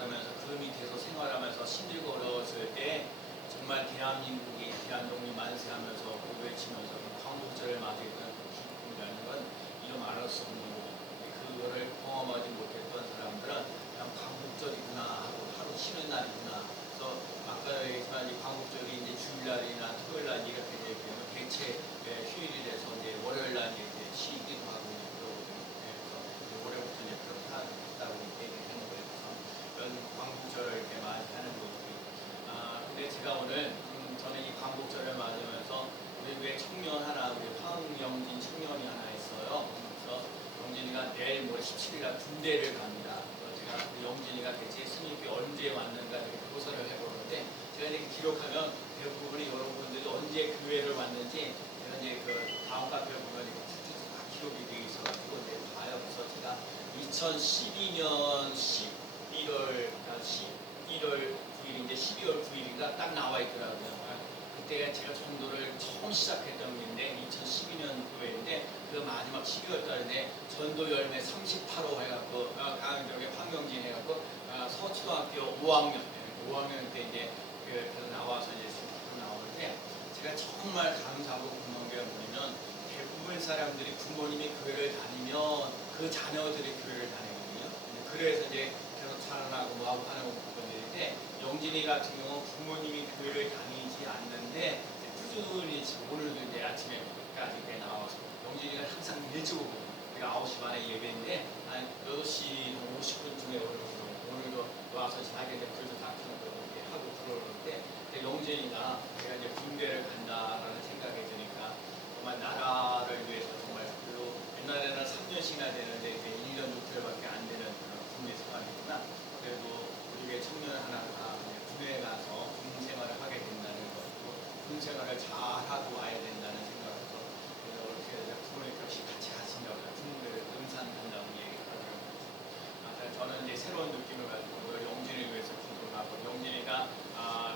받으면서 그 밑에서 생활하면서 힘들고 어려웠을 때 정말 대한민국이 대한독립 만세하면서 외치면서 광복절을 맞이했던 그 기쁨이라는 건 이루 말할 수 없는 거고, 그거를 경험하지 못했던 사람들은 그냥 광복절이구나 하고 하루 쉬는 날이구나. 그래서 아까 얘기했지만 이 광복절이 이제 주일날이나 토요일날 이렇게 되면 대체 휴일이라서 이제 월요일날 이제 쉬기도 하고 그러거든요. 그래서 올해부터 이제 그렇게 하다고 얘기하는 거예요. 그래서 광복절을 이렇게 많이 하는 거고요. 근데 제가 오늘 저는 이 광복절을 맞으면서 우리 교회 청년 하나, 우리 황영진 청년이 하나 있어요. 그래서 영진이가 내일 모레 17일날 군대를 갑니다. 그래서 제가 영진이가 대체 스님께 언제 왔는가 이렇게 조사를 해보는데, 제가 이렇게 기록하면 대부분이 여러분들이 언제 교회를 왔는지 제가 이제 그 다음 카페에 보면 이렇게 쭉쭉 다 기록이 되어 있어가지고 이제 봐요. 그래서 제가 2012년 11월 9일인데 12월 9일인가 딱 나와 있더라고요. 그때 제가 전도를 처음 시작했던 일인데 2012년 교회인데 그 마지막 12월 달인데 전도 열매 38호 해갖고 강저기 황경진 해갖고 서초등학교 5학년 때 이제 그래서 나와서 이제 나오는데, 제가 정말 감사하고 고마운 게 뭐냐면 대부분 사람들이 부모님이 교회를 다니면 그 자녀들이 교회를 다니거든요. 그래서 이제 계속 자라나고 뭐하고 하는 부분인데, 영진이 같은 경우 부모님이 교회를 다니지 않는데 꾸준히 지금 오늘도 이제 아침에까지 나와서 영진이가 항상 일찍 오고, 우리가 9시 반에 예배인데 한 8시 50분쯤에 오늘도 와서 자기 이제 불도 다 켜놓고 이렇게 하고 들어오는데, 영진이가 제가 이제 군대를 간다라는 생각이 드니까 정말 나라를 위해서 정말, 그리고 옛날에는 3년씩이나 되는데 이제 1년 6개월밖에 안 되는 그런 군대 생활이구나. 그래도 우리 교회 청년 하나가 군대에 가서 군 생활을 하게 된다는 것도, 군 생활을 잘 하고 와야 된다는 생각에서 이렇게 부모님 역시 같이 하시냐고 군대를 등산 간다고 얘기를 하더라고요. 저는 이제 새로운 느낌을 가지고 영진이를 위해서 기도를 하고, 영진이가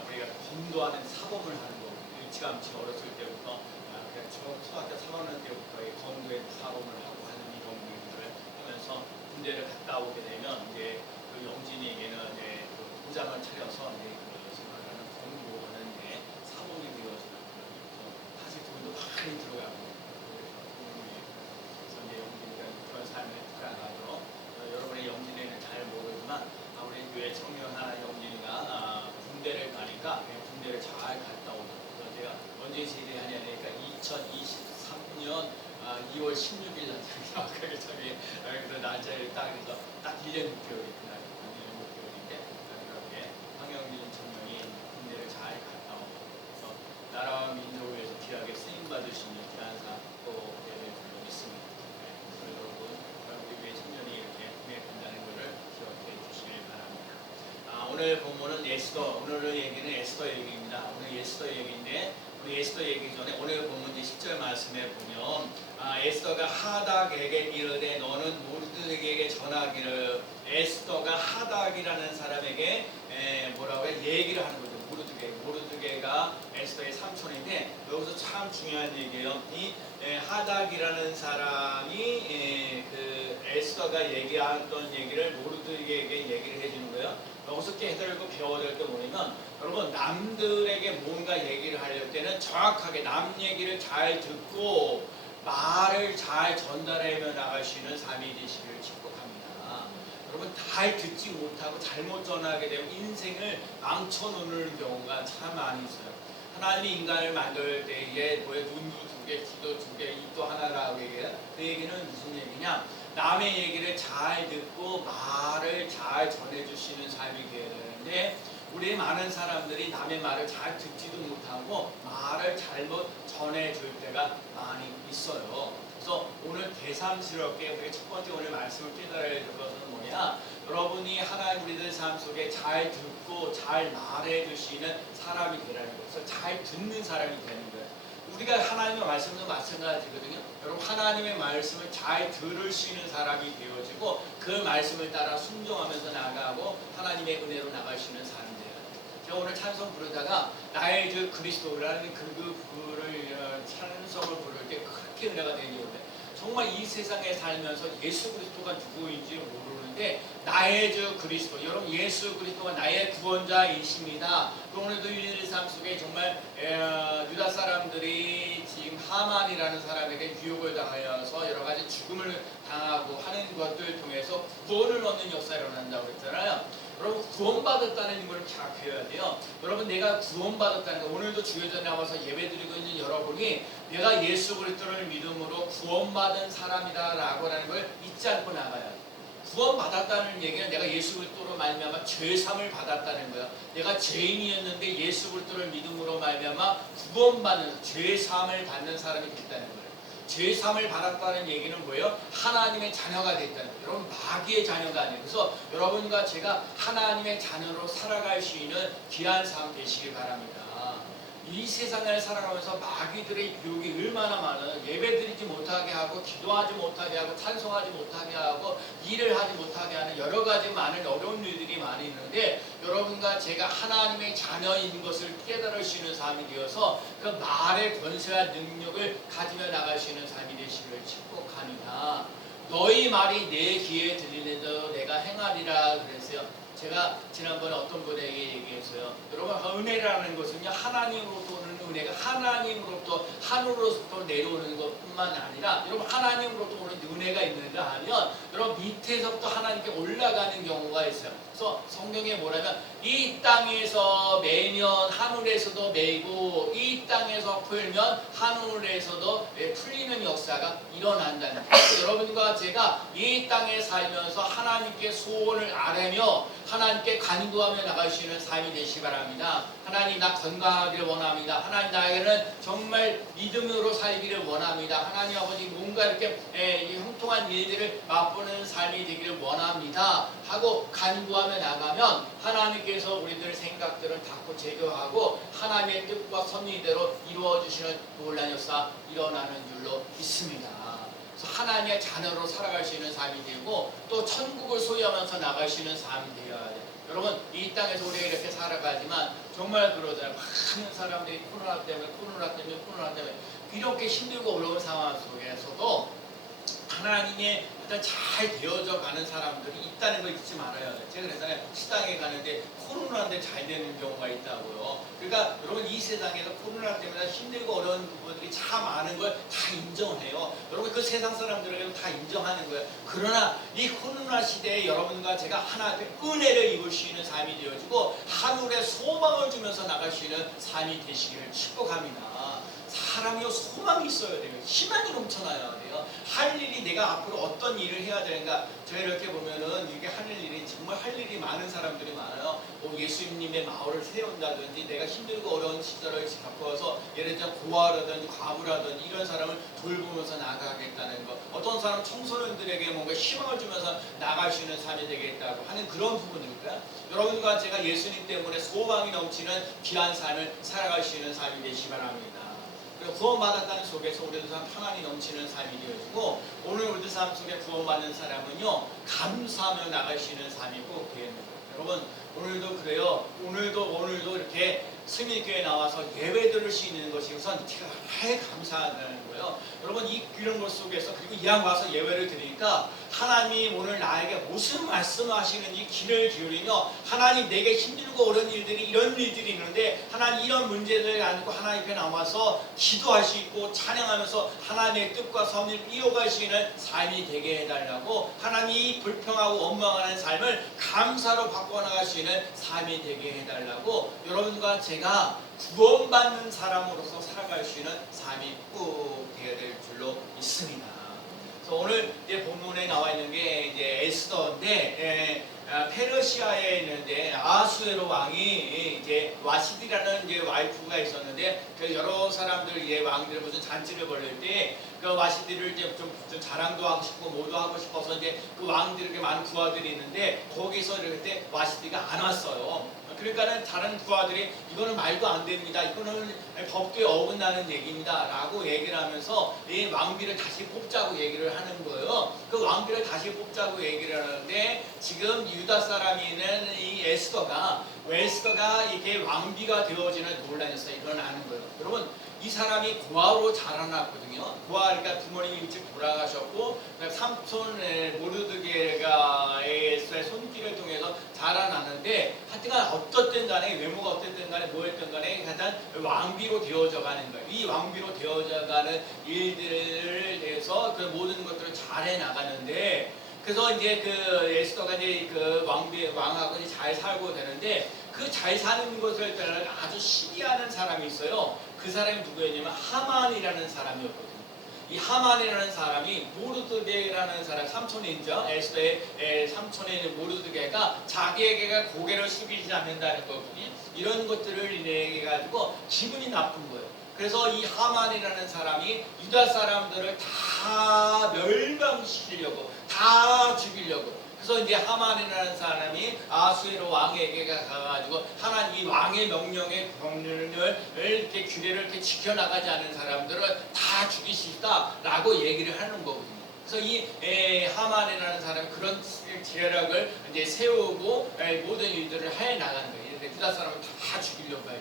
우리가 건도하는 사범을 하는 거고, 일찌감치 어렸을 때부터 그냥 초등학교 3학년 때부터 이 건도의 사범을 하고 하는 이런 일들을 하면서 군대를 갔다 오게 되면 이제 그 영진이에게는 이제 그 도장을 차려서 이제 그 생활하는 건도하는 게 사범이 되어지는 거죠. 사실 돈도 많이 들어가고, 그래서 이제 영진이가 그런 삶을 살아가죠. 여러분의 영진이는 잘 모르지만 우리 교회 청년 하나 영진이가 군대를 가니까 군대를 잘 갔다 오고, 제가 언제 제대하냐니까 2023년 2월 16일 날 정확하게 저기 그 날짜를 딱 해서 딱 1년 6개월이 그날 1년 6개월인데, 그렇게 황영진 청년이 군대를 잘 갔다 오고, 그래서 나라와 민족을 위해서 귀하게 쓰임 받을 수 있는 귀한 사고 되는 줄 믿습니다. 여러분, 우리 교회 청년이 이렇게 군대에 간다는 것을 기억해 주시길 바랍니다. 오늘 본문은 에스더, 오늘 얘기는 에스더 얘기입니다. 오늘 에스더 얘기인데, 우리 에스더 얘기 전에 오늘 본문 10절 말씀에 보면 에스더가 하닥에게 이르되 너는 모르드게에게 전하기를, 에스더가 하닥이라는 사람에게 뭐라고 해? 얘기를 하는 거죠. 모르드게가 에스더의 삼촌인데, 여기서 참 중요한 얘기예요. 이 하닥이라는 사람이 그 에스더가 얘기했던 얘기를 모르드게에게 얘기를 해주는 거예요. 여기서 깨달고 배워야 될 게 뭐냐면, 여러분 남들에게 뭔가 얘기를 하려고 때는 정확하게 남 얘기를 잘 듣고 말을 잘 전달해 나갈 수 있는 삶이 되시기를 축복합니다. 여러분 잘 듣지 못하고 잘못 전하게 되면 인생을 망쳐놓는 경우가 참 많이 있어요. 하나님이 인간을 만들 때에 눈도 2개, 귀도 2개, 입도 하나라고 얘기해요. 그 얘기는 무슨 얘기냐? 남의 얘기를 잘 듣고 말을 잘 전해주시는 삶이 되어야 되는데, 우리 많은 사람들이 남의 말을 잘 듣지도 못하고 말을 잘못 전해줄 때가 많이 있어요. 그래서 오늘 대삼스럽게 우리 첫 번째 오늘 말씀을 깨달아야 될 것은 뭐냐? 여러분이 하나님 우리들 삶 속에 잘 듣고 잘 말해주시는 사람이 되라는 거예요. 그래서 잘 듣는 사람이 되는 거예요. 우리가 하나님의 말씀도 마찬가지거든요. 여러분 하나님의 말씀을 잘 들을 수 있는 사람이 되어지고 그 말씀을 따라 순종하면서 나가고 하나님의 은혜로 나갈 수 있는 사람이 돼요. 제가 오늘 찬송 부르다가 나의 주 그리스도라는 그를 찬송을 부를 때 그렇게 은혜가 되는 건데, 정말 이 세상에 살면서 예수 그리스도가 누구인지 모르는 있는데 나의 주 그리스도, 여러분 예수 그리스도가 나의 구원자이십니다. 오늘도 유대인의 삶 속에 정말 유다 사람들이 지금 하만이라는 사람에게 유혹을 당하여서 여러 가지 죽음을 당하고 하는 것들을 통해서 구원을 얻는 역사가 일어난다고 했잖아요. 여러분 구원받았다는 걸 자각해야 돼요. 여러분 내가 구원받았다는 거, 오늘도 주교전에 나와서 예배드리고 있는 여러분이 내가 예수 그리스도를 믿음으로 구원받은 사람이다 라고 하는 걸 잊지 않고 나가야 돼요. 구원받았다는 얘기는 내가 예수 그리스도로 말미암아 죄사함을 받았다는 거예요. 내가 죄인이었는데 예수 그리스도를 믿음으로 말미암아 구원받는, 죄사함을 받는 사람이 됐다는 거예요. 죄사함을 받았다는 얘기는 뭐예요? 하나님의 자녀가 됐다는 거예요. 여러분 마귀의 자녀가 아니에요. 그래서 여러분과 제가 하나님의 자녀로 살아갈 수 있는 귀한 삶 되시길 바랍니다. 이 세상을 살아가면서 마귀들의 유혹이 얼마나 많아요. 예배드리지 못하게 하고 기도하지 못하게 하고 찬송하지 못하게 하고 일을 하지 못하게 하는 여러 가지 많은 어려운 일들이 많이 있는데, 여러분과 제가 하나님의 자녀인 것을 깨달을 수 있는 삶이 되어서 그 말의 권세와 능력을 가지며 나갈 수 있는 삶이 되시기를 축복합니다. 너희 말이 내 귀에 들리는데도 내가 행하리라 그랬어요. 제가 지난번에 어떤 분에게 얘기했어요. 여러분 은혜라는 것은요, 하나님으로부터 오는 은혜가 하나님으로부터 하늘로부터 내려오는 것뿐만 아니라, 여러분 하나님으로부터 오는 은혜가 있는가 하면 여러분 밑에서부터 하나님께 올라가는 경우가 있어요. 그래서 성경에 뭐라면 이 땅에서 매면 하늘에서도 매고 이 땅에서 풀면 하늘에서도 풀리는 역사가 일어난다는 거예요. 여러분과 제가 이 땅에 살면서 하나님께 소원을 아뢰며 하나님께 간구하며 나갈 수 있는 삶이 되시기 바랍니다. 하나님 나 건강하기를 원합니다. 하나님 나에게는 정말 믿음으로 살기를 원합니다. 하나님 아버지 뭔가 이렇게 형통한 일들을 맛보는 삶이 되기를 원합니다 하고 간구하며 나가면 하나님께서 우리들 생각들을 닫고 제거하고 하나님의 뜻과 섭리대로 이루어주시는 놀라운 역사 일어나는 줄로 믿습니다. 하나님의 자녀로 살아갈 수 있는 삶이 되고 또 천국을 소유하면서 나갈 수 있는 삶이 되어야 돼요. 여러분 이 땅에서 우리가 이렇게 살아가지만 정말 그러잖아요. 많은 사람들이 코로나 때문에 이렇게 힘들고 어려운 상황 속에서도 하나님의 일단 잘 되어져 가는 사람들이 있다는 걸 잊지 말아야 돼요. 제가 그랬잖아요. 시장에 가는데 코로나인데 잘 되는 경우가 있다고요. 그러니까 여러분 이 세상에서 코로나 때문에 힘들고 어려운 부분들이 참 많은 걸 다 인정해요. 여러분 그 세상 사람들에게도 다 인정하는 거예요. 그러나 이 코로나 시대에 여러분과 제가 하나님의 은혜를 입을 수 있는 삶이 되어지고 하늘에 소망을 주면서 나갈 수 있는 삶이 되시기를 축복합니다. 사람이요 소망이 있어야 돼요. 희망이 넘쳐나야 돼요. 할 일이 내가 앞으로 어떤 일을 해야 되는가. 제가 이렇게 보면은 이게 하는 일이 정말 할 일이 많은 사람들이 많아요. 뭐 예수님의 마을을 세운다든지 내가 힘들고 어려운 시절을 겪어서 예를 들어 고아라든지 과부라든지 이런 사람을 돌보면서 나가겠다는 것. 어떤 사람 청소년들에게 뭔가 희망을 주면서 나갈 수 있는 삶이 되겠다고 하는 그런 부분일까요? 여러분과 제가 예수님 때문에 소망이 넘치는 귀한 삶을 살아갈 수 있는 삶이 되시기 바랍니다. 구원받았다는 속에서 우리들 삶 평안이 넘치는 삶이 되어지고 오늘 우리들 삶 속에 구원받는 사람은요 감사하며 나갈 수 있는 삶이 꼭 되는 거예요. 여러분 오늘도 그래요. 오늘도 이렇게 승리교회에 나와서 예배 드릴 수 있는 것이 우선 제가 감사하다는 거예요. 여러분 이런 것 속에서 그리고 이왕 와서 예배를 드리니까 하나님이 오늘 나에게 무슨 말씀하시는지 귀를 기울이며 하나님 내게 힘들고 어려운 일들이 이런 일들이 있는데 하나님 이런 문제들을 안고 하나님 앞에 나와서 기도할 수 있고 찬양하면서 하나님의 뜻과 섭리를 이어갈 수 있는 삶이 되게 해달라고 하나님이 불평하고 원망하는 삶을 감사로 바꿔나갈 수 있는 삶이 되게 해달라고 여러분과 제가 구원받는 사람으로서 살아갈 수 있는 삶이 꼭 되어야 될 줄로 믿습니다. 그래서 오늘 이제 본문에 나와 있는 게 이제 에스더인데 페르시아에 있는데 아수에로 왕이 이제 와시디라는 이제 와이프가 있었는데 그 여러 사람들 이제 왕들 무슨 잔치를 벌릴 때 그 와시디를 이제 좀 자랑도 하고 싶고 뭐도 하고 싶어서 이제 그 왕들에게 많은 부하들이 있는데 거기서 이럴 때 와시디가 안 왔어요. 그러니까는 다른 부하들이 이거는 말도 안 됩니다. 이거는 법도에 어긋나는 얘기입니다. 라고 얘기를 하면서 이 왕비를 다시 뽑자고 얘기를 하는 거예요. 그 왕비를 다시 뽑자고 얘기를 하는데 지금 유다 사람이 있는 이 에스더가 이게 왕비가 되어지는 논란이 있어요. 일어나는 거예요. 여러분 이 사람이 고아로 자라났거든요. 고아, 그러니까 부모님이 일찍 돌아가셨고 삼촌 모르드게가의 손길을 통해서 자라나는데, 하여튼간 어떻든 간에 외모가 어떻든 간에 뭐였든 간에 하여튼 왕비로 되어져 가는 거예요. 이 왕비로 되어져 가는 일들을 대해서 그 모든 것들을 잘해 나가는데, 그래서 이제 그 에스더가 이제 그 왕하고 이제 잘 살고 되는데, 그 잘 사는 것을 따라 아주 시기하는 사람이 있어요. 그 사람이 누구였냐면 하만이라는 사람이었거든요. 이 하만이라는 사람이 모르드게라는 사람, 삼촌이죠. 에스더의 삼촌에 있는 모르드게가 자기에게 고개를 숙이지 않는다는 거거든요. 이런 것들을 인해 가지고 기분이 나쁜 거예요. 그래서 이 하만이라는 사람이 유다 사람들을 다 멸망시키려고, 다 죽이려고. 그래서 이제 하만이라는 사람이 아수에로 왕에게 가가지고 하나님 왕의 명령에 경륜을 이렇게 규례를 이렇게 지켜나가지 않은 사람들을 다 죽이시다라고 얘기를 하는 거거든요. 그래서 이 하만이라는 사람이 그런 계략을 이제 세우고 모든 일들을 해 나가는 거예요. 이렇게 유다 사람을 다 죽이려고 해요.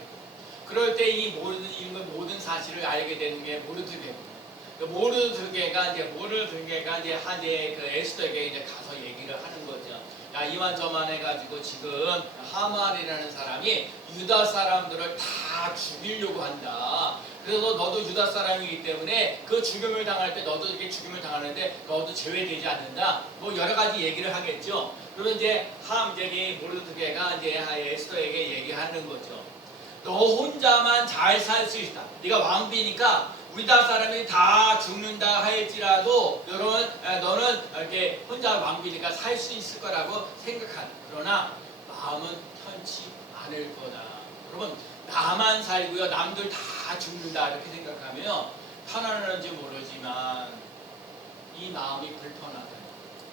그럴 때 이 모든 사실을 알게 되는 게 모르드게거든요. 모르드게가 이제 한제 그 에스더에게 이제 가서 얘기를 하는 거죠. 야, 이만저만 해가지고 지금 하만이라는 사람이 유다 사람들을 다 죽이려고 한다. 그래서 너도 유다 사람이기 때문에 그 죽임을 당할 때 너도 이렇게 죽임을 당하는데 너도 제외되지 않는다. 뭐 여러 가지 얘기를 하겠죠. 그러면 이제 모르드게가 이제 에스더에게 얘기하는 거죠. 너 혼자만 잘 살 수 있다. 네가 왕비니까 유다 사람이 다 죽는다 할지라도 너는 이렇게 혼자 왕비니까 살 수 있을 거라고 생각한다. 그러나 마음은 편치 않을 거다. 여러분, 나만 살고요 남들 다 죽는다 이렇게 생각하면 편안한지 모르지만 이 마음이 불편하다.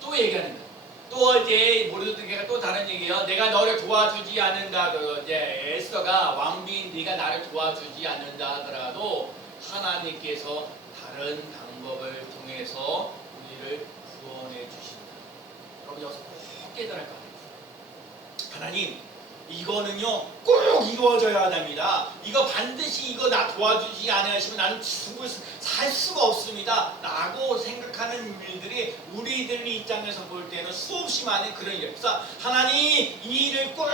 또 얘기하는 거예요. 또 이제 모르드게가 또 다른 얘기예요. 내가 너를 도와주지 않는다. 이제 에스더가 왕비인 네가 나를 도와주지 않는다 하더라도 하나님께서 다른 방법을 통해서 우리를 구원해 주신다. 여러분 여기서 꼭 깨달을 거 아니에요. 하나님, 이거는요 꼭 이루어져야 됩니다. 이거 반드시 이거 나 도와주지 않으시면 나는 살 수가 없습니다 라고 생각하는 일들이 우리들 입장에서 볼 때는 수없이 많은 그런 일. 그래서 하나님 이 일을 꼭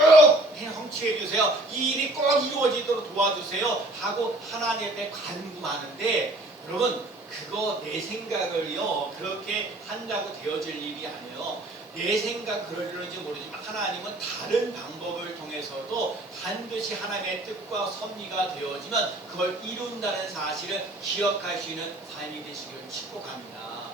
성취해 주세요, 이 일이 꼭 이루어지도록 도와주세요 하고 하나님께 간구하는데, 여러분 그거 내 생각을요 그렇게 한다고 되어질 일이 아니에요. 내 생각 그러려는지 모르지만 하나님은 다른 방법을 통해서도 반드시 하나님의 뜻과 섭리가 되어지면 그걸 이룬다는 사실을 기억하시는 삶이 되시기를 축복합니다.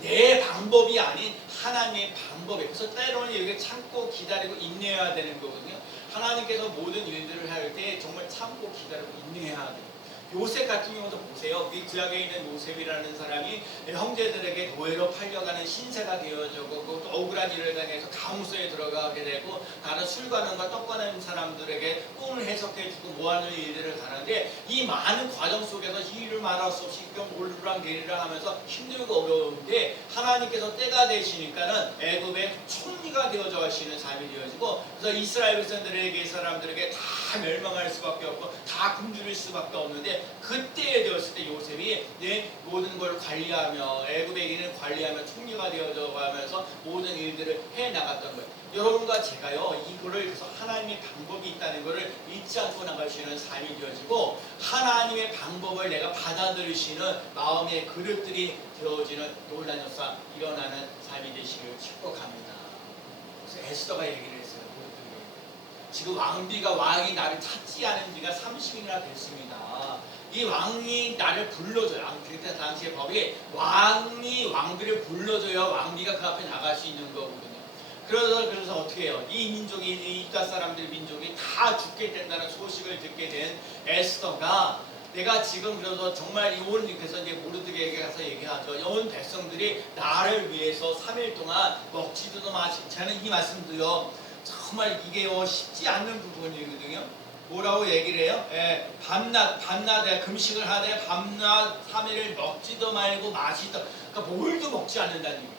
내 방법이 아닌 하나님의 방법에, 그래서 때로는 이렇게 참고 기다리고 인내해야 되는 거거든요. 하나님께서 모든 일들을 할 때 정말 참고 기다리고 인내해야 돼요. 요셉 같은 경우도 보세요. 이 구약에 있는 요셉이라는 사람이 형제들에게 노예로 팔려가는 신세가 되어지고 또 억울한 일을 당해서 감옥소에 들어가게 되고 다른 술 가는과 떡 가는 사람들에게 꿈을 해석해주고 모하는 일들을 가는데, 이 많은 과정 속에서 이를 말할 수 없이 올르락내리락 하면서 힘들고 어려운데 하나님께서 때가 되시니까는 애굽의 총리가 되어져 가시는 삶이 되어지고, 그래서 이스라엘 백성들에게 사람들에게 다 멸망할 수밖에 없고 다 굶주릴 수밖에 없는데, 그때에 되었을 때 요셉이 모든 걸 관리하며 애굽의 일을 관리하며 총리가 되어져 가면서 모든 일들을 해 나갔던 거예요. 여러분과 제가요 이거를, 그래서 하나님의 방법이 있다는 것을 잊지 않고 나가시는 삶이 되어지고 하나님의 방법을 내가 받아들이시는 마음의 그릇들이 되어지는 놀라운 역사 일어나는 삶이 되시기를 축복합니다. 그래서 에스더가 얘기를 했어요. 지금 왕이 나를 찾지 않은 지가 30일이나 됐습니다. 이 왕이 나를 불러줘요. 그때 당시의 법이 왕비를 불러줘야 왕비가 그 앞에 나갈 수 있는 거거든요. 그래서 어떻게 해요? 이 유다 사람들 민족이 다 죽게 된다는 소식을 듣게 된 에스더가, 내가 지금 그래서 정말 그래서 이제 모르드게에게 가서 얘기하죠. 온 백성들이 나를 위해서 3일 동안 먹지도 마시고, 저는 이 말씀도요 정말 이게요 쉽지 않는 부분이거든요. 뭐라고 얘기를 해요? 밤낮 금식을 하되 밤낮 3일을 먹지도 말고 마시도, 그러니까 물도 먹지 않는다는 얘기예요.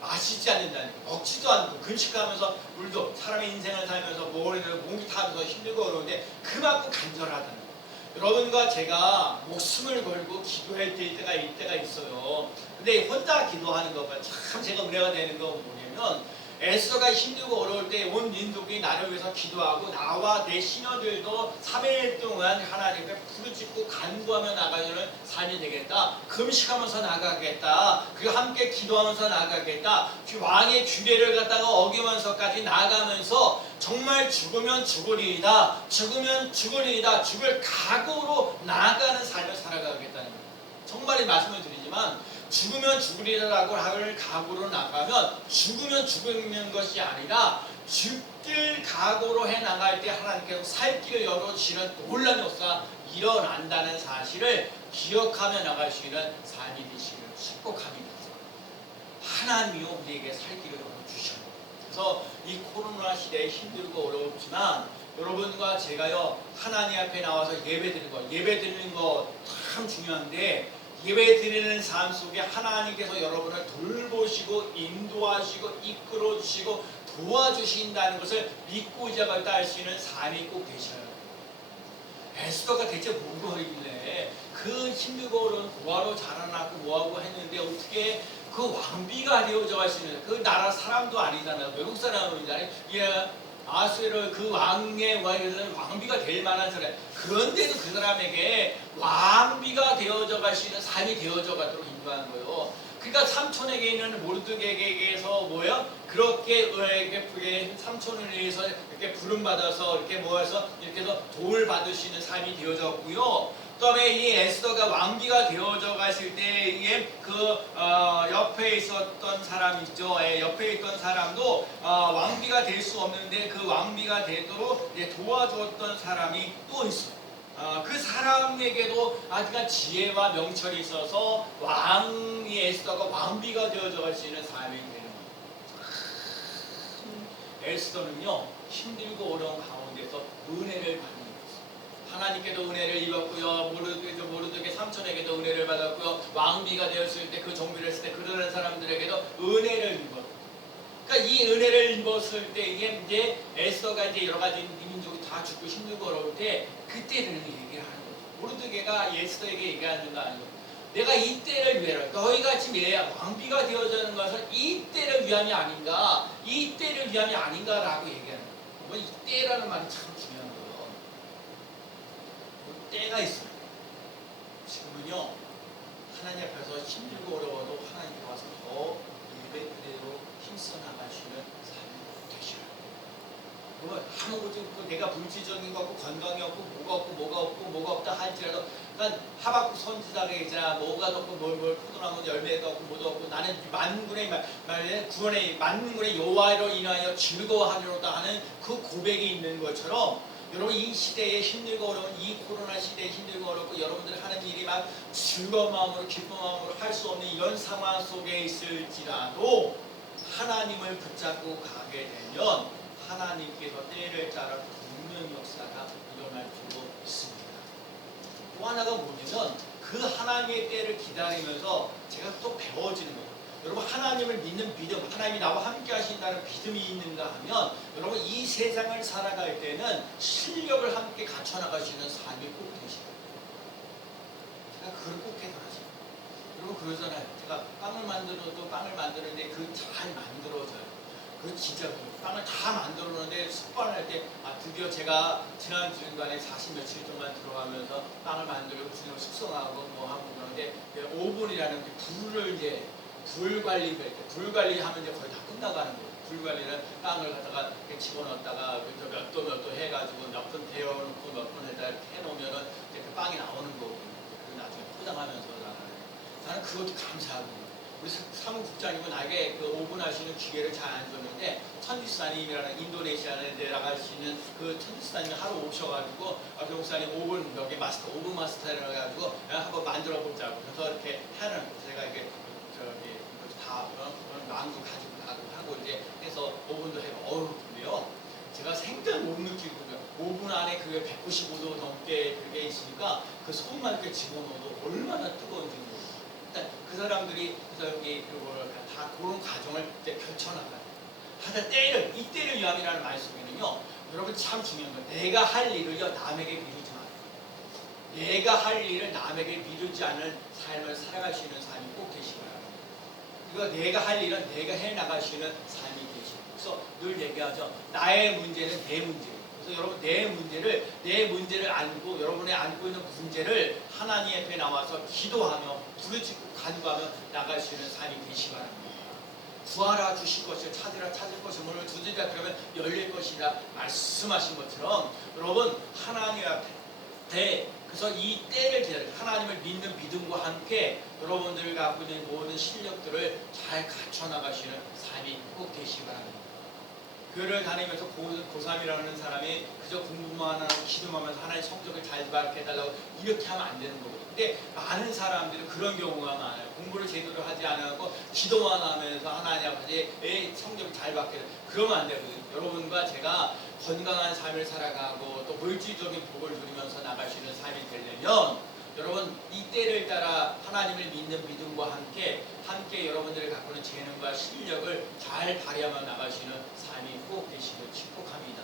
마시지 않는다는 얘기예요. 먹지도 않고 금식하면서 물도, 사람의 인생을 살면서 몸이 타면서 힘들고 어려운데 그만큼 간절하다는 거예요. 여러분과 제가 목숨을 걸고 기도할 때가 있어요. 근데 혼자 기도하는 것보다 참 제가 은혜가 되는 건 뭐냐면, 에스더가 힘들고 어려울 때 온 민족이 나를 위해서 기도하고 나와 내 시녀들도 3일 동안 하나님께 부르짖고 간구하며 나가는 삶이 되겠다. 금식하면서 나가겠다. 그리고 함께 기도하면서 나가겠다. 왕의 규례를 갖다가 어기면서까지 나가면서 정말 죽으면 죽으리이다. 죽으면 죽으리이다. 죽을 각오로 나아가는 삶을 살아가겠다는 거예요. 정말 말씀을 드리지만 죽으면 죽으리라고 하는 각오로 나가면 죽으면 죽는 것이 아니라 죽길 각오로 해 나갈 때 하나님께서 살 길을 열어주시는 놀라운 역사가 일어난다는 사실을 기억하며 나갈 수 있는 삶이 되시기를 축복합니다. 하나님이 우리에게 살 길을 열어주셔요. 그래서 이 코로나 시대에 힘들고 어렵지만 여러분과 제가요 하나님 앞에 나와서 예배드리는 거 참 중요한데, 예배 드리는 삶 속에 하나님께서 여러분을 돌보시고 인도하시고 이끌어주시고 도와주신다는 것을 믿고 이자갈 할 수 있는 삶이 꼭 되셔야 해요. 에스더가 대체 뭐로 하길래 그 힘들고 어려운 고아로 자라나고 뭐하고 했는데 어떻게 그 왕비가 되어져 가시는, 그 나라 사람도 아니잖아요. 외국 사람이잖아요. 아수에로 그 왕의 왕비가 될 만한 사람, 그런데도 그 사람에게 왕비가 되어져 가시는 삶이 되어져 가도록 인도하는 거예요. 그러니까 삼촌에게 있는 모르드게에게서 뭐야? 그렇게 삼촌을 위해서 이렇게 부름받아서 이렇게 모아서 이렇게 해서 도움을 받으시는 삶이 되어졌고요. 그다음에 이 에스더가 왕비가 되어져 갔을 때에 옆에 있었던 사람 있죠. 옆에 있던 사람도 왕비가 될 수 없는데 그 왕비가 되도록 도와주었던 사람이 또 있어요. 그 사람에게도 그러니까 지혜와 명철이 있어서 왕이 에스더가 왕비가 되어져 갈 수 있는 삶이 되는 거예요. 에스더는요 힘들고 어려운 가운데서 은혜를 받는, 하나님께도 은혜를 입었고요. 모르드게 삼촌에게도 은혜를 받았고요. 왕비가 되었을 때 그 종비를 했을 때 그러는 사람들에게도 은혜를 입었고, 그러니까 이 은혜를 입었을 때 이제 에스더가 이제 여러 가지 민족이 다 죽고 힘들고 어려울 때 그때는 얘기를 하는 거죠. 모르드게가 에스더에게 얘기하는 거 아니고, 내가 이 때를 위하여 너희가 지금 왕비가 되어지는 것은 이 때를 위함이 아닌가, 이 때를 위함이 아닌가라고 얘기하는 거예요. 이 때라는 말이 참 중요한 거예요. 때가 있어요. 지금은요 하나님 앞에서 힘들고 어려워도 하나님께 와서 더 예배 그대로 힘써 나가시는 삶이 되셔요. 아무것도 없고 내가 물질적인 거 없고 건강이 없고 뭐가 없다 할지라도, 그러니까 하박국 선지자가 있잖아. 뭐가 없고 뭘 포도나무 열매가 없고 뭐도 없고 나는 만군의 구원의 만군의 여호와로 인하여 즐거워하리로다 하는 그 고백이 있는 것처럼, 여러분 이 시대에 힘들고 어려운 이 코로나 시대에 힘들고 어렵고 여러분들이 하는 일이 막 즐거운 마음으로 기쁜 마음으로 할 수 없는 이런 상황 속에 있을지라도 하나님을 붙잡고 가게 되면 하나님께서 때를 따라 돕는 역사가 일어날 수 있습니다. 또 하나가 뭐냐면 그 하나님의 때를 기다리면서 제가 또 배워지는 거예요. 여러분 하나님을 믿는 믿음, 하나님이 나와 함께 하신다는 믿음이 있는가 하면 여러분 이 세상을 살아갈 때는 실력을 함께 갖춰나갈 수 있는 삶이 꼭 되십니다. 제가 그걸 꼭 깨달아요. 여러분 그러잖아요. 제가 빵을 만드는데 그 잘 만들어져요. 그 진짜 빵을 다 만들었는데 숙반할 때 드디어 제가 지난 주간에 40 며칠 동안 들어가면서 빵을 만들고 숙성하고 뭐 하고 그러는데 오븐이라는 불을 이제 불 관리하면 이제 거의 다 끝나가는 거예요. 불 관리는 빵을 갖다가 집어넣었다가 몇 도 해가지고 몇 분 데워놓고 몇 분 해놓으면은 이제 그 빵이 나오는 거고, 그리고 나중에 포장하면서 나는 그것도 감사하고. 우리 사무국장님은 나에게 그 오븐 하시는 기계를 잘 안 줬는데 천지스타님이라는 인도네시아에 나갈 수 있는 그 천지스타님이 하루 오셔가지고 그 목사님 오븐 여기 오븐 마스터를 해가지고 한번 만들어 보자고. 그래서 이렇게 하는, 제가 이렇게 다 망도 가지고 하고 이제 해서 오븐도 해고 근데요 제가 생전 못 느끼거든요. 오븐 안에 그게 195도 넘게 그게 있으니까 그 손만 이렇게 집어넣어도 얼마나 뜨거운지 모르겠어요. 일단 그 사람들이 그래서 여기 다 그런 과정을 이제 펼쳐나가요. 하여튼 이 때를 위함이라는 말 속에는요 여러분 참 중요한 거예요. 내가 할 일을요 남에게 미루지 마요. 내가 할 일을 남에게 미루지 않는 삶을 살아갈 수 있는 삶이 꼭 되시기 바랍니다. 이거 내가 할 일은 내가 해나갈 수 있는 삶이 되시고, 그래서 늘 얘기하죠. 나의 문제는 내 문제예요. 그래서 여러분 내 문제를 안고, 여러분의 안고 있는 문제를 하나님 앞에 나와서 기도하며 부르짖고 간구하며 나갈 수 있는 삶이 되시기 바랍니다. 구하라 주실 것이요, 찾으라 찾을 것이요, 문을 두드리라 그러면 열릴 것이라 말씀하신 것처럼 여러분 하나님 앞에, 그래서 이 때를 기다려 하나님을 믿는 믿음과 함께 여러분들 갖고 있는 모든 실력들을 잘 갖춰 나가시는 삶이 꼭 되시기 바랍니다. 교회를 다니면서 고3이라는 사람이 그저 공부만 하고 기도만 하면서 하나님 성적을 잘 받게 해달라고 이렇게 하면 안 되는 거거든요. 근데 많은 사람들은 그런 경우가 많아요. 공부를 제대로 하지 않고 기도만 하면서 하나님 아버지 내 성적을 잘 받게 해달라고. 그러면 안 되거든요. 여러분과 제가 건강한 삶을 살아가고 또 물질적인 복을 누리면서 나갈 수 있는 삶이 되려면 여러분 이 때를 따라 하나님을 믿는 믿음과 함께 여러분들이 갖고 있는 재능과 실력을 잘 발휘하며 나갈 수 있는 삶이 꼭 되시길 축복합니다.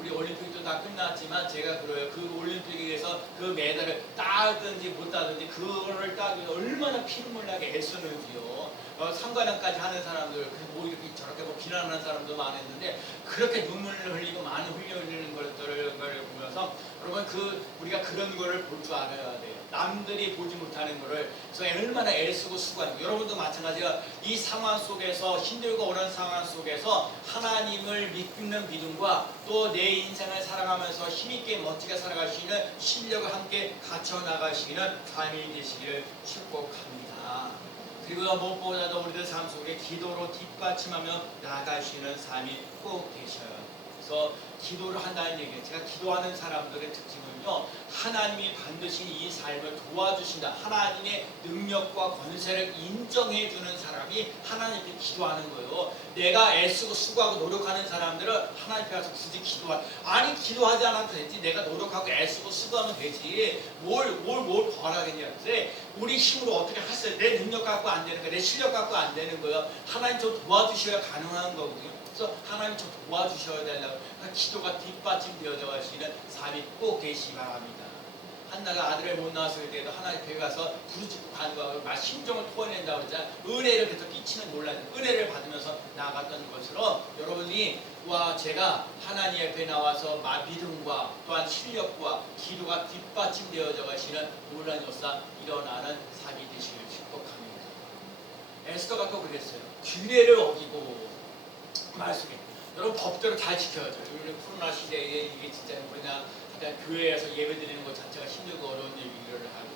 우리 올림픽도 다 끝났지만 제가 그래요. 그 올림픽에서 그 메달을 따든지 못 따든지 그거를 따기 위해서 얼마나 피눈물나게 애쓰는지요. 상관왕까지 하는 사람들, 뭐 이렇게 저렇게 뭐 비난하는 사람도 많았는데 그렇게 눈물을 흘리고 많은 흘려 흘리는 것들을 보면서 여러분 우리가 그런 거를 볼 줄 알아야 돼요. 남들이 보지 못하는 거를. 그래서 얼마나 애쓰고 수고하는 거. 여러분도 마찬가지가 이 상황 속에서 힘들고 어려운 상황 속에서 하나님을 믿는 믿음과 또 내 인생을 살아가면서 힘있게 멋지게 살아갈 수 있는 실력을 함께 갖춰 나가시는 삶이 되시기를 축복합니다. 그리고 무엇보다도 우리들 삶 속에 기도로 뒷받침하며 나가시는 삶이 꼭 되셔요. 그래서 기도를 한다는 얘기예요. 제가 기도하는 사람들의 특징은요, 하나님이 반드시 이 삶을 도와주신다. 하나님의 능력과 권세를 인정해주는 사람이 하나님께 기도하는 거예요. 내가 애쓰고 수고하고 노력하는 사람들은 하나님 앞에 가서 굳이 아니 기도하지 않아도 되지. 내가 노력하고 애쓰고 수고하면 되지. 뭘 벌하겠냐. 우리 힘으로 어떻게 하세요? 내 능력 갖고 안 되는 거야. 내 실력 갖고 안 되는 거예요. 하나님 좀 도와주셔야 가능한 거거든요. 그래서 하나님 좀 도와주셔야 된다고. 기도가 뒷받침되어져 가시는 삶이 꼭 되시기 바랍니다. 한나가 아들을 못 낳았을 때도 하나님 앞에 가서 부르짖고 간구하고 막 심정을 토해낸다고 했잖아요. 은혜를 계속 끼치는 놀라는 은혜를 받으면서 나아갔던 것처럼 여러분이 제가 하나님 앞에 나와서 믿음과 또한 실력과 기도가 뒷받침되어져 가시는 놀라운 역사 일어나는 삶이 되시길 축복합니다. 에스더가 또 그랬어요. 규례를 어기고 말씀해. 여러분 법대로 잘 지켜야죠. 우리 코로나 시대에 이게 진짜 우리가 교회에서 예배드리는 것 자체가 힘들고 어려운 얘기를 하는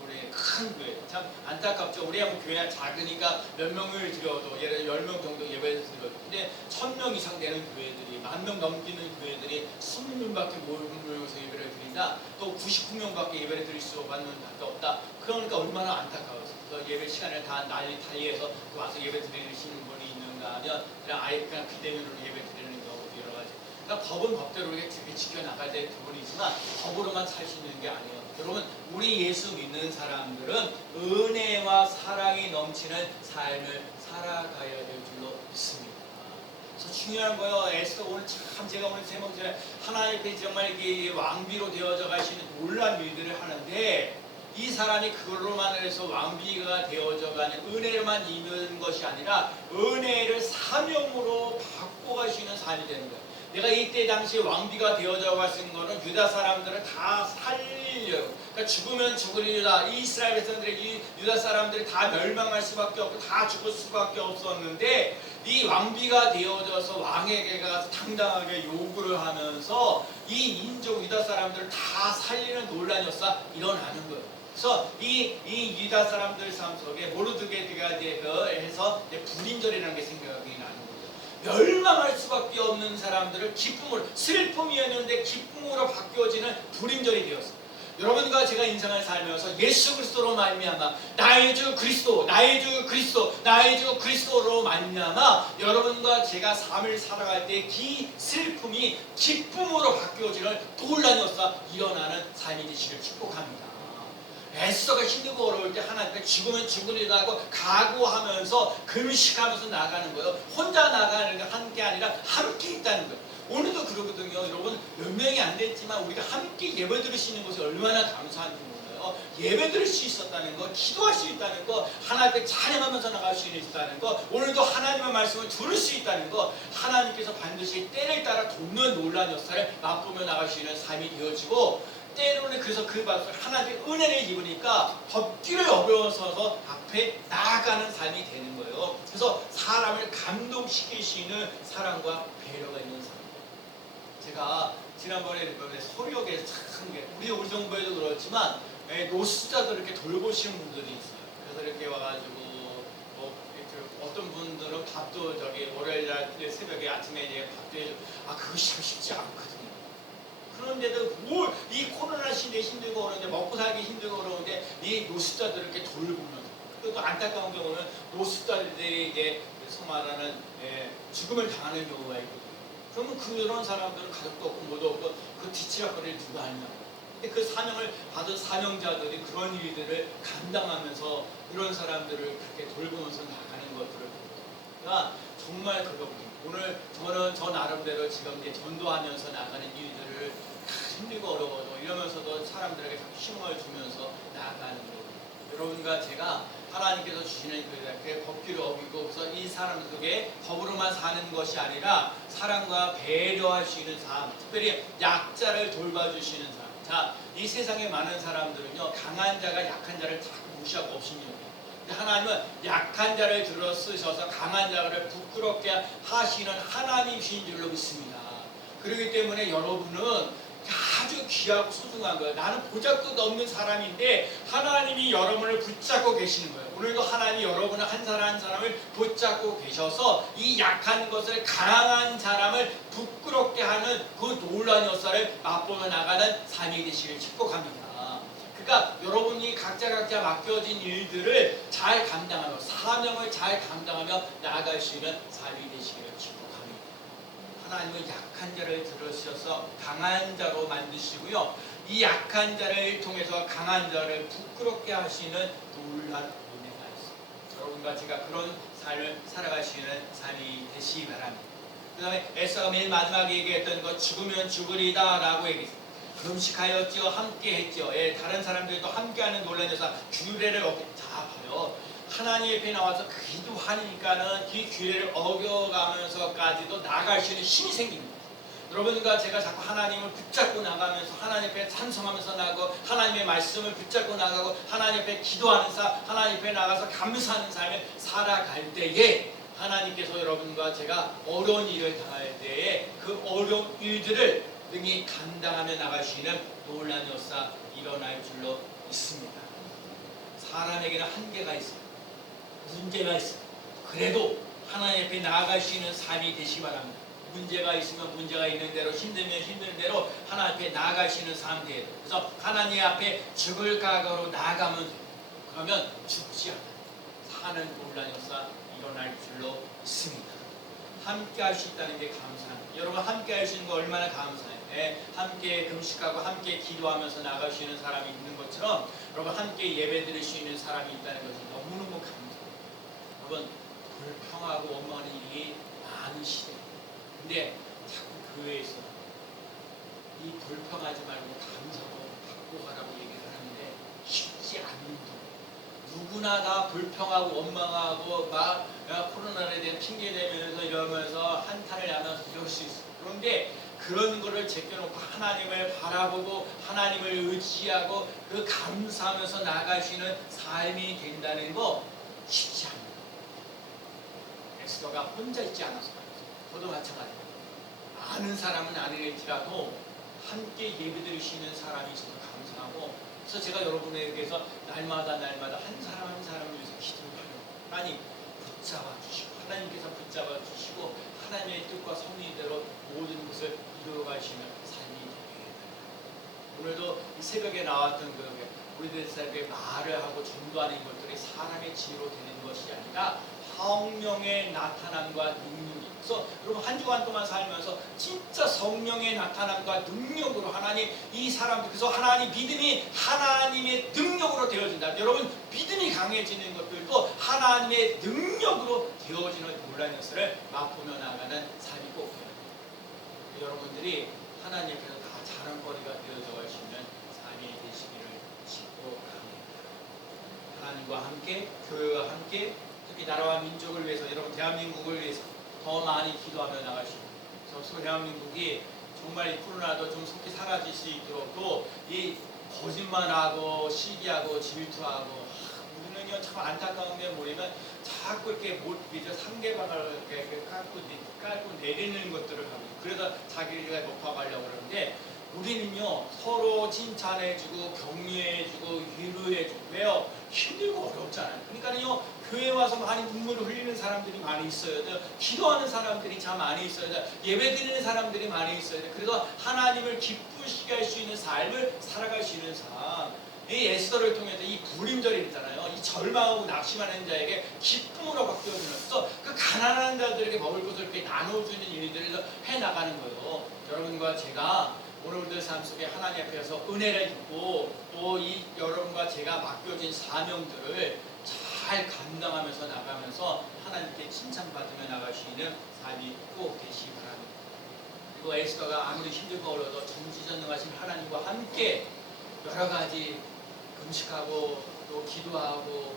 우리 큰 교회 참 안타깝죠. 우리 한번 교회가 작으니까 몇 명을 드려도 예를 10명 정도 예배를 드려도 근데 1000명 이상 되는 교회들이 10,000명 넘기는 교회들이 20명밖에 모여서 예배를 드린다. 또 99명밖에 예배를 드릴 수 밖에 없다. 그러니까 얼마나 안타까워서 예배 시간을 다 달리해서 와서 예배 드리시는 분이 있는가 하면 그냥 비대면으로 예배 드리는 경우도 여러 가지. 그러니까 법은 법대로 우리가 지켜나가야 될 부분이지만 법으로만 살 수 있는 게 아니에요. 여러분 우리 예수 믿는 사람들은 은혜와 사랑이 넘치는 삶을 살아가야 될 줄로 믿습니다. 그래서 중요한 거예요. 에스더 오늘 참 제가 오늘 제목 전에 하나님 앞에 정말 이게 왕비로 되어져 가시는 놀라운 일들을 하는데 이 사람이 그걸로만 해서 왕비가 되어져 가는 은혜로만 입는 것이 아니라 은혜를 사명으로 받고 가시는 삶이 되는 거예요. 내가 이때 당시 왕비가 되어져 가신 거는 유다 사람들을 다 살려요. 그러니까 죽으면 죽으리라. 이스라엘 백성들이 유다 사람들이 다 멸망할 수밖에 없고 다 죽을 수밖에 없었는데 이 왕비가 되어져서 왕에게 가서 당당하게 요구를 하면서 이 인종 유다 사람들을 다 살리는 놀라운 역사 일어나는 거예요. 그래서 이 유다 사람들 삶 속에 모르드게가 해서 불임절이라는 게 생각이 나는 거예요. 멸망할 수밖에 없는 사람들을 기쁨으로, 슬픔이었는데 기쁨으로 바뀌어지는 불임절이 되었어요. 여러분과 제가 인생을 살면서 예수 그리스도로 말미암아 나의 주 그리스도, 나의 주 그리스도, 나의 주 그리스도로 말미암아 여러분과 제가 삶을 살아갈 때 이 슬픔이 기쁨으로 바뀌어지는 놀라운 역사 일어나는 삶이 되시길 축복합니다. 에스더가 힘들고 어려울 때 하나님께 죽으면 죽으리라 하고 각오하면서 금식하면서 나가는 거예요. 혼자 나가는 게 한 게 아니라 함께 있다는 거예요. 오늘도 그러거든요. 여러분 몇 명이 안 됐지만 우리가 함께 예배 드릴 수 있는 것이 얼마나 감사한지 몰라요. 예배 드릴 수 있었다는 거, 기도할 수 있다는 거, 하나님께 찬양하면서 나갈 수 있다는 거, 오늘도 하나님의 말씀을 들을 수 있다는 거, 하나님께서 반드시 때를 따라 돕는 놀라운 역사를 맛보며 나갈 수 있는 삶이 되어지고, 때로는 그래서 그 박수 하나님의 은혜를 입으니까 걷기를 어려워서 앞에 나아가는 삶이 되는 거예요. 그래서 사람을 감동시킬 수 있는 사랑과 배려가 있는 삶. 제가 지난번에 서울역에 참 우리 정부에도 그렇지만 노숙자들 이렇게 돌보시는 분들이 있어요. 그래서 이렇게 와가지고 뭐 어떤 분들은 밥도 월요일날 새벽에 아침에 이제 밥도 해주고 그것이 참 쉽지 않거든요. 그런데도 이 코로나 시대에 힘들고 그러는데 먹고 살기 힘들고 그러는데 이 노숙자들을 이렇게 돌보면서, 그리고 또 안타까운 경우는 노숙자들이 이제 소말하는 죽음을 당하는 경우가 있거든요. 그러면 그런 사람들은 가족도 없고 뭐도 없고 그 뒤치락거리를 누가 하냐고. 근데 그 사명을 받은 사명자들이 그런 일들을 감당하면서 이런 사람들을 그렇게 돌보면서 나가는 것들을 보니까 정말 그거거든요. 오늘 저는 저 나름대로 지금 이제 전도하면서 나가는 일들을 힘들고 어려워도 이러면서도 사람들에게 힘을 주면서 나아가는 거예요. 여러분과 제가 하나님께서 주시는 그 법규를 어기고 그래서 이 사람 속에 법으로만 사는 것이 아니라 사랑과 배려할 수 있는 삶, 특별히 약자를 돌봐주시는 삶. 자, 이 세상에 많은 사람들은요, 강한 자가 약한 자를 자꾸 무시하고 없습니다. 하나님은 약한 자를 들어 쓰셔서 강한 자를 부끄럽게 하시는 하나님이신 줄로 믿습니다. 그렇기 때문에 여러분은 아주 귀하고 소중한 거예요. 나는 보잘것도 없는 사람인데 하나님이 여러분을 붙잡고 계시는 거예요. 오늘도 하나님이 여러분을 한 사람 한 사람을 붙잡고 계셔서 이 약한 것을 강한 사람을 부끄럽게 하는 그 놀라운 역사를 맛보며 나가는 삶이 되시길 축복합니다. 그러니까 여러분이 각자 맡겨진 일들을 잘 감당하며 사명을 잘 감당하며 나아갈 수 있는 삶이 되시기를 축복합니다. 하나님은 약한 자를 들으셔서 강한 자로 만드시고요. 이 약한 자를 통해서 강한 자를 부끄럽게 하시는 놀라운 은혜가 있습니다. 여러분과 제가 그런 삶을 살아갈 수 있는 삶이 되시기 바랍니다. 그 다음에 에서가 맨 마지막에 얘기했던 것, 죽으면 죽으리다 라고 얘기했습니다. 금식하였지요, 함께했지요. 다른 사람들도 함께하는 놀라운 역사, 규례를 다 봐요. 하나님 앞에 나와서 기도하니까는 그 규례를 어겨가면서까지도 나아갈 수 있는 힘이 생깁니다. 여러분과 제가 자꾸 하나님을 붙잡고 나가면서 하나님 앞에 찬송하면서 나가고 하나님의 말씀을 붙잡고 나가고 하나님 앞에 기도하는 삶, 하나님 앞에 나가서 감사하는 삶을 살아갈 때에 하나님께서 여러분과 제가 어려운 일을 당할 때에 그 어려운 일들을 등이 감당하며 나갈 수 있는 놀라운 역사 일어날 줄로 믿습니다. 사람에게는 한계가 있습니다. 문제가 있습니다. 그래도 하나님 앞에 나아갈 수 있는 삶이 되시기 바랍니다. 문제가 있으면 문제가 있는 대로, 힘들면 힘든 대로 하나님 앞에 나아갈 수 있는 삶이 돼요. 그래서 하나님 앞에 죽을 각오로 나아가면 돼요. 그러면 죽지 않아요. 사는 놀라운 역사 일어날 줄로 믿습니다. 함께 할 수 있다는 게 감사합니다. 여러분 함께 할 수 있는 거 얼마나 감사해요. 함께 금식하고 함께 기도하면서 나갈 수 있는 사람이 있는 것처럼 여러분 함께 예배 드릴 수 있는 사람이 있다는 것이 너무너무 감사해요. 여러분 불평하고 원망하는 일이 많은 시대. 근데 자꾸 교회에서 이 불평하지 말고 감사하고 받고 가라고 얘기를 하는데 쉽지 않는 거. 누구나 다 불평하고 원망하고 막 코로나에 대한 핑계 대면서 이러면서 한탄을 하면서 이럴 수 있어요. 그런데 그런 거를 제껴놓고 하나님을 바라보고 하나님을 의지하고 그 감사하면서 나가시는 삶이 된다는 거 쉽지 않아요. 에스더가 혼자 있지 않아서 저도 마찬가지예요. 아는 사람은 아니겠지라도 함께 예배드릴 수 있는 사람이 있어서 감사하고, 그래서 제가 여러분에게서 날마다 한 사람 한 사람을 위해서 기도를 하려고 하나님 붙잡아 주시고 하나님께서 붙잡아 주시고 하나님의 뜻과 섭리대로 모든 것을 이루어가시는 삶이 되게 됩니다. 오늘도 이 새벽에 나왔던 우리들 사람에게 말을 하고 전도하는 것들이 사람의 지혜로 되는 것이 아니라 성령의 나타남과 능력이. 그래서 여러분 한 주간 동안 살면서 진짜 성령의 나타남과 능력으로 하나님 이 사람들, 그래서 하나님 믿음이 하나님의 능력으로 되어진다. 여러분 믿음이 강해지는 것들도 하나님의 능력으로 되어지는 놀라운 것을 맛보며 나가는 삶이 꼭 되어야 돼요. 여러분들이 하나님 앞에서 다 자랑거리가 되어져 갈 수 있는 삶이 되시기를 축복합니다. 하나님과 함께, 교회와 함께, 특히 나라와 민족을 위해서, 여러분 대한민국을 위해서 더 많이 기도하며 나갈 수 있습니다. 그래서 대한민국이 정말 이 코로나도 좀 속히 사라질 수 있도록 또 이 거짓말하고 시기하고 질투하고 우리는요 참 안타까운 게 뭐냐면 자꾸 이렇게 상대방을 이렇게 깔고 내리는 것들을 하고 그래서 자기가 높아가려고 그러는데 우리는요 서로 칭찬해주고 격려해주고 위로해주고 왜요? 힘들고 어렵잖아요. 그러니까요 교회 와서 많이 눈물을 흘리는 사람들이 많이 있어야 돼요. 기도하는 사람들이 참 많이 있어야 돼요. 예배 드리는 사람들이 많이 있어야 돼요. 그래서 하나님을 기쁘시게 할 수 있는 삶을 살아갈 수 있는 삶. 이 에스더를 통해서 이 부림절이 있잖아요. 이 절망하고 낙심하는 자에게 기쁨으로 바뀌어주면서 그 가난한 자들에게 먹을 것을 이렇게 나눠주는 일들을 해나가는 거예요. 여러분과 제가 오늘들 삶 속에 하나님 앞에서 은혜를 입고 또 이 여러분과 제가 맡겨진 사명들을 잘 감당하면서 나가면서 하나님께 칭찬받으며 나갈 수 있는 삶이 꼭 되시기 바랍니다. 그리고 에스더가 아무리 힘들고 어려도 전지전능하신 하나님과 함께 여러 가지 금식하고 또 기도하고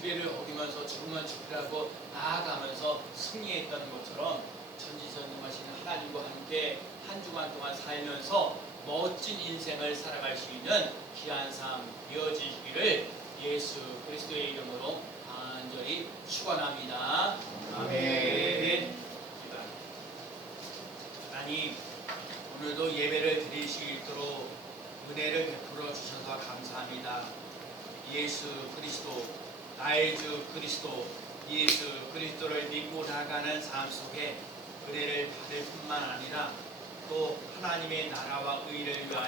규례를 어기면서 죽으면 죽으라고 나아가면서 승리했던 것처럼 전지전능하신 하나님과 함께 한 주간 동안 살면서 멋진 인생을 살아갈 수 있는 귀한 삶 이어지시기를 예수 그리스도의 이름으로 간절히 축원합니다. 아멘. 하나님 오늘도 예배를 드릴 수 있도록 은혜를 베풀어 주셔서 감사합니다. 예수 그리스도 나의 주 그리스도 예수 그리스도를 믿고 나가는 삶 속에 은혜를 받을 뿐만 아니라 또 하나님의 나라와 의를 위하여